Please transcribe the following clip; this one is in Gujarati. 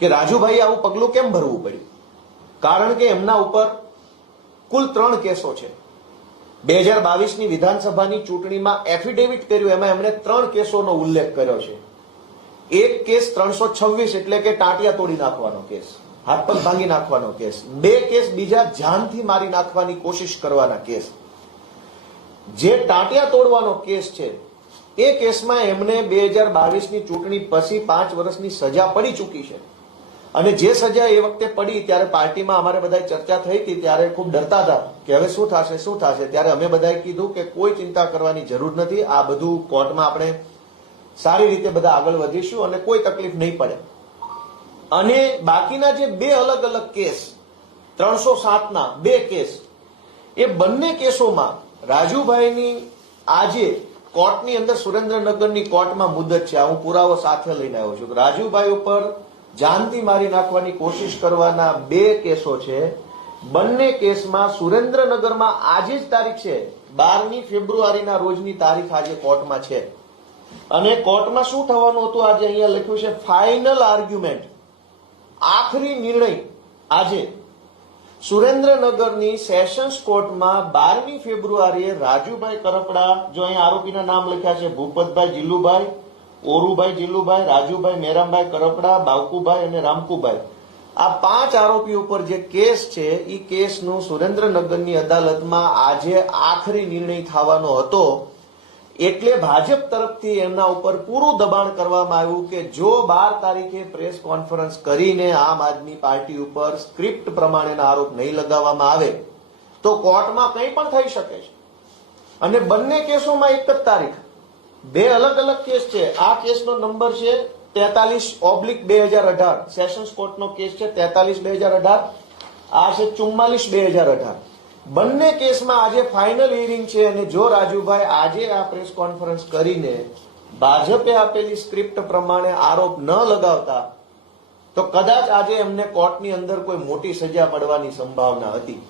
કે રાજુભાઈ આવું પગલું કેમ ભરવું પડ્યું. કારણ કે એમના ઉપર કુલ 3 કેસો છે. 2022ની વિધાનસભાની ચૂંટણીમાં એફિડેવિટ કર્યું, એમાં એમણે 3 કેસોનો ઉલ્લેખ કર્યો છે. એક કેસ 326 એટલે કે ટાંટિયા તોડી નાખવાનો કેસ, હાથ પગ ભાંગી નાખવાનો કેસ. 2 કેસ બીજા જાનથી મારી નાખવાની કોશિશ કરવાના કેસ. જે ટાંટિયા તોડવાનો કેસ છે એ કેસમાં એમને 2022ની ચૂંટણી પછી 5 વર્ષની સજા પડી ચૂકી છે. અને જે સજા એ વખતે પડી ત્યારે પાર્ટીમાં અમારે બધા ચર્ચા થઈ હતી, ત્યારે ખૂબ ડરતા હતા કે હવે શું થશે. ત્યારે અમે બધાએ કીધું કે કોઈ ચિંતા કરવાની જરૂર નથી, આ બધું કોર્ટમાં આપણે સારી રીતે બધા આગળ વધીશું અને કોઈ તકલીફ નહીં પડે. અને બાકીના જે 2 અલગ અલગ કેસ, 307ના 2 કેસ, એ બંને કેસોમાં રાજુભાઈની આજે કોર્ટની અંદર સુરેન્દ્રનગરની કોર્ટમાં મુદત છે. હું પુરાવો સાથે લઈને આવ્યો છું. રાજુભાઈ ઉપર જાનથી મારી નાખવાની કોશિશ કરવાના 2 કેસો છે. બંને કેસમાં સુરેન્દ્રનગરમાં આજે જ તારીખ છે, 12મી ફેબ્રુઆરીના રોજની તારીખ આજે કોર્ટમાં છે. અને કોર્ટમાં શું થવાનું હતું આજે અહીંયા લખ્યું છે, ફાઇનલ આર્ગ્યુમેન્ટ, આખરી નિર્ણય આજે સુરેન્દ્રનગરની સેશન્સ કોર્ટમાં 12મી ફેબ્રુઆરીએ રાજુભાઈ કરપડા, જો અહીંયા આરોપીના નામ લખ્યા છે, ભૂપતભાઈ જીલુભાઈ, ઓરુભાઈ જીલુભાઈ, રાજુભાઈ મેરામભાઈ કરપડા, બાવકુભાઈ અને રામકુભાઈ, આ 5 આરોપી ઉપર જે કેસ છે એ કેસનું સુરેન્દ્રનગરની અદાલતમાં આજે આખરી નિર્ણય થવાનો હતો. એટલે ભાજપ તરફથી એમના ઉપર પૂરું દબાણ કરવામાં આવ્યું કે જો 12 તારીખે પ્રેસ કોન્ફરન્સ કરીને આમ આદમી પાર્ટી ઉપર સ્ક્રિપ્ટ પ્રમાણેના આરોપ નહીં લગાવવામાં આવે તો કોર્ટમાં કંઈ પણ થઈ શકે છે. અને બંને કેસોમાં એક જ તારીખ, 2 અલગ અલગ કેસ છે. આ કેસનો નંબર છે 43/2018, સેશન્સ કોર્ટનો કેસ છે 43/2018, આ છે 44/2018. બંને કેસમાં આજે ફાઇનલ હિયરિંગ છે. અને જો રાજુભાઈ આજે આ પ્રેસ કોન્ફરન્સ કરીને ભાજપે આપેલી સ્ક્રિપ્ટ પ્રમાણે આરોપ ન લગાવતા તો કદાચ આજે એમને કોર્ટની અંદર કોઈ મોટી સજા મળવાની સંભાવના હતી.